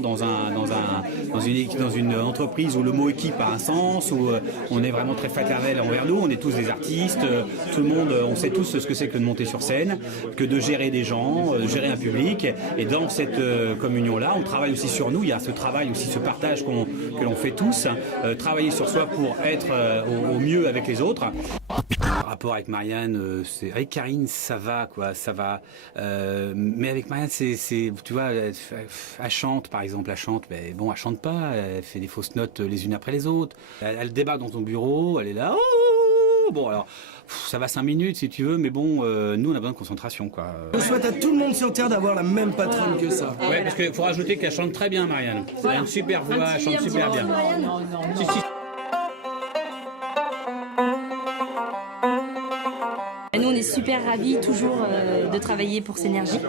vraiment dans une entreprise où le mot équipe a un sens, où on est vraiment très fraternel envers nous, on est tous des artistes, tout le monde, on sait tous ce que c'est que de monter sur scène, que de gérer des gens, de gérer un public. Et dans cette communion-là, on travaille aussi sur nous, il y a ce travail aussi, ce partage que l'on fait tous, travailler sur soi pour être au mieux avec les autres. Le rapport avec Marianne, avec Karine, ça va, quoi, ça va. Mais avec Marianne, tu vois, elle chante, par exemple, mais bon, elle chante pas, elle fait des fausses notes les unes après les autres. Elle débarque dans ton bureau, elle est là, oh, bon, alors, ça va 5 minutes si tu veux, mais bon, nous, on a besoin de concentration, quoi. Je souhaite à tout le monde sur Terre d'avoir la même patronne que ça. Ouais, parce qu'il faut rajouter qu'elle chante très bien, Marianne. Elle a une super voix, elle chante super bien. Si, si. Nous, on est super ravis toujours de travailler pour Synergie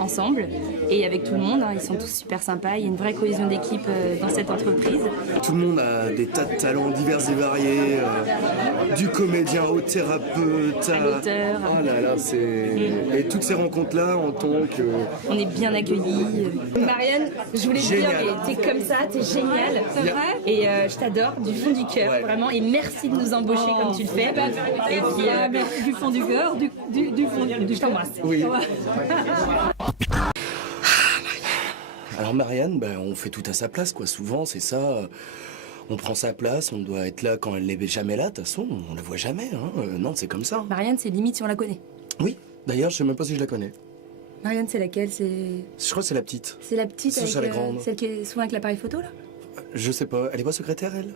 ensemble et avec tout le monde. Ils sont tous super sympas. Il y a une vraie cohésion d'équipe dans cette entreprise. Tout le monde a des tas de talents divers et variés, du comédien au thérapeute, à l'auteur. Ah là là, et toutes ces rencontres-là en tant que... On est bien accueillis. Marianne, je voulais te dire, t'es comme ça, t'es géniale. C'est vrai. Et je t'adore du fond du cœur, vraiment. Et merci de nous embaucher comme tu le fais. Et puis, du fond du cœur, du fond du je t'embrasse. Oui. Alors Marianne, on fait tout à sa place, quoi. Souvent, c'est ça. On prend sa place, on doit être là quand elle n'est jamais là. De toute façon, on la voit jamais. Non, c'est comme ça. Marianne, c'est limite si on la connaît. Oui. D'ailleurs, je sais même pas si je la connais. Marianne, c'est laquelle? Je crois que c'est la petite. C'est la petite avec la grande. celle qui est souvent avec l'appareil photo, là? Je sais pas. Elle est pas secrétaire, elle?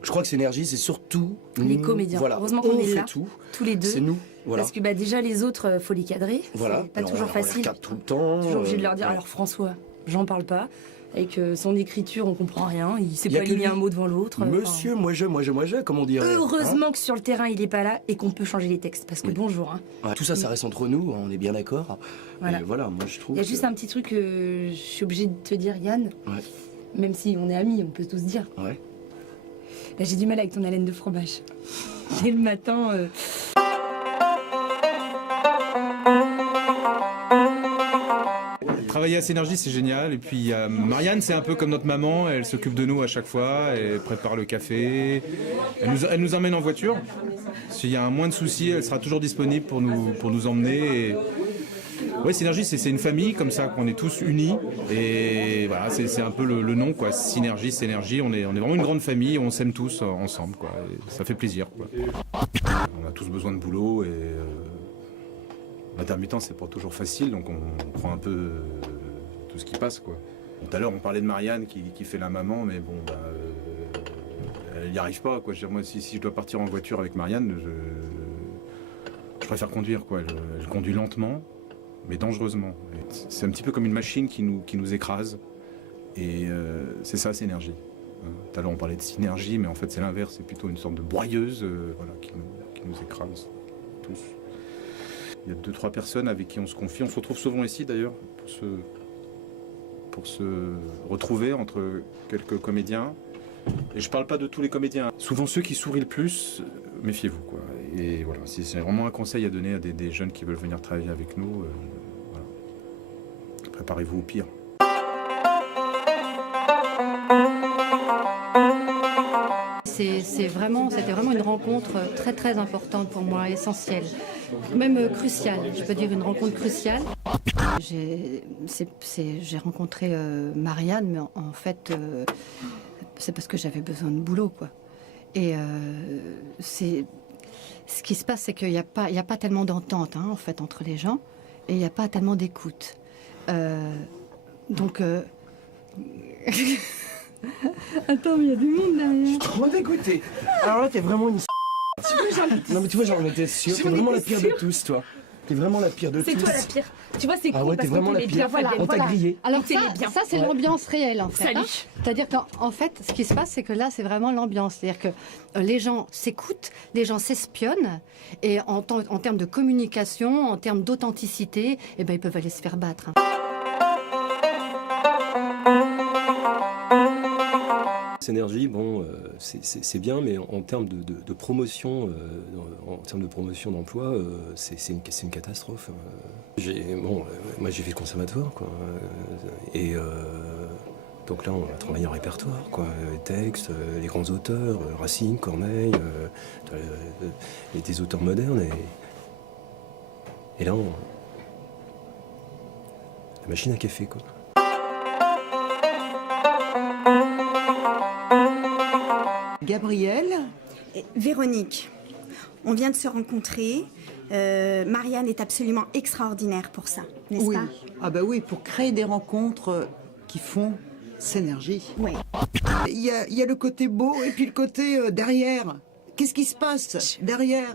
Je crois que Synergie, c'est surtout... Les comédiens. Voilà. Heureusement qu'on est là, tout. tous les deux. C'est nous, voilà. Parce que déjà, les autres, faut les cadrer. Voilà. C'est pas toujours facile. On les regarde tout le temps. Toujours obligé de leur dire, alors François, j'en parle pas. Avec son écriture, on comprend rien. Il sait pas aligner un mot devant l'autre. Monsieur, moi je, comme on dirait. Heureusement que sur le terrain, il est pas là et qu'on peut changer les textes. Parce que bonjour. Ouais, tout ça, ça reste entre nous, on est bien d'accord. Voilà. Et voilà, moi je trouve. Il y a juste un petit truc que je suis obligée de te dire, Yann. Ouais. Même si on est amis, on peut tous dire. Ouais. Là, j'ai du mal avec ton haleine de fromage. Dès le matin. Travailler à Synergie, c'est génial. Et puis Marianne, c'est un peu comme notre maman. Elle s'occupe de nous à chaque fois. Elle prépare le café. Elle nous emmène en voiture. S'il y a un moins de soucis, elle sera toujours disponible pour nous emmener. Ouais, Synergie, c'est une famille comme ça, qu'on est tous unis. Et voilà, c'est un peu le nom, quoi. Synergie, c'est énergie. On est vraiment une grande famille. On s'aime tous ensemble, quoi. Et ça fait plaisir, quoi. On a tous besoin de boulot et l'intermittent, c'est pas toujours facile, donc on prend un peu tout ce qui passe, quoi. Tout à l'heure, on parlait de Marianne qui fait la maman, mais bon, elle n'y arrive pas, quoi. Je veux dire, moi, si je dois partir en voiture avec Marianne, je préfère conduire, quoi. Elle conduit lentement, mais dangereusement. C'est un petit peu comme une machine qui nous écrase, et c'est ça, c'est énergie. Tout à l'heure, on parlait de synergie, mais en fait, c'est l'inverse. C'est plutôt une sorte de broyeuse, voilà, qui nous écrase tous. Il y a 2-3 personnes avec qui on se confie. On se retrouve souvent ici d'ailleurs pour se retrouver entre quelques comédiens. Et je parle pas de tous les comédiens. Souvent ceux qui sourient le plus, méfiez-vous, quoi. Et voilà, si c'est vraiment un conseil à donner à des jeunes qui veulent venir travailler avec nous, voilà. Préparez-vous au pire. C'était vraiment une rencontre très très importante pour moi, essentielle, même cruciale, je peux dire une rencontre cruciale. J'ai rencontré Marianne, mais en fait c'est parce que j'avais besoin de boulot, quoi. Et ce qui se passe, c'est qu'il n'y a pas tellement d'entente, en fait, entre les gens, et il n'y a pas tellement d'écoute. Donc attends, mais il y a du monde derrière. Je suis trop dégoûté. Alors là, t'es vraiment une... Non mais tu vois, j'en étais sûr. T'es vraiment la pire de tous, toi. T'es vraiment la pire de tous. C'est toi la pire. Tu vois, c'est cool ouais, parce t'es vraiment qu'on la t'aimait pire. bien. On t'a grillé. Alors ça c'est l'ambiance réelle, en fait. Salut. C'est-à-dire qu'en fait, ce qui se passe, c'est que là, c'est vraiment l'ambiance. C'est-à-dire que les gens s'écoutent, les gens s'espionnent, et en termes de communication, en termes d'authenticité, eh ben, ils peuvent aller se faire battre. Synergie, bon, c'est bien, mais en termes de promotion, en termes de promotion d'emploi, c'est une catastrophe. Moi j'ai fait le conservatoire, quoi, et Donc là, on va travailler en répertoire, quoi. Textes, les grands auteurs, Racine, Corneille, des auteurs modernes. Et là, la machine à café, quoi. Gabriel et Véronique, on vient de se rencontrer. Marianne est absolument extraordinaire pour ça, n'est-ce oui. pas? Ah bah oui, pour créer des rencontres qui font Synergie. Oui. Il y a le côté beau et puis le côté derrière. Qu'est-ce qui se passe derrière?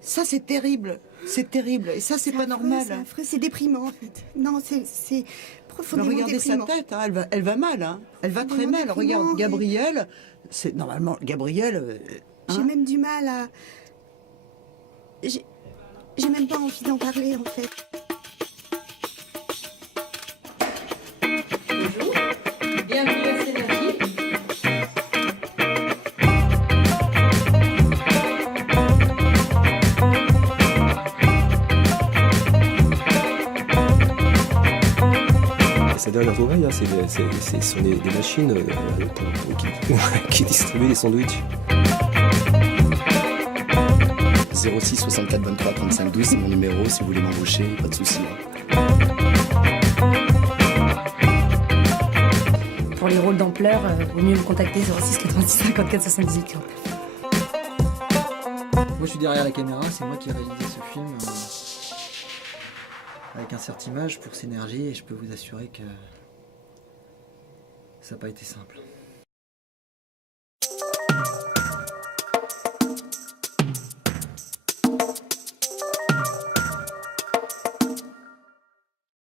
Ça, c'est terrible. C'est terrible. Et ça, c'est pas normal. C'est affreux, c'est déprimant en fait. Non, c'est profondément regardez déprimant. sa tête, hein, elle va mal. Hein. Elle va très mal. Regarde, Gabriel, c'est normalement Gabriel. J'ai même du mal à. J'ai même pas envie d'en parler en fait. Bonjour, bienvenue à Synergie. Sa dernière trouvaille, hein, ce sont des machines qui distribuent des sandwichs. 06 64 23 35 12, c'est mon numéro, si vous voulez m'embaucher, pas de souci. Pour les rôles d'ampleur, vaut mieux me contacter 06 86 54 78 49. Moi je suis derrière la caméra, c'est moi qui ai réalisé ce film avec Insert Image pour Synergie et je peux vous assurer que ça n'a pas été simple.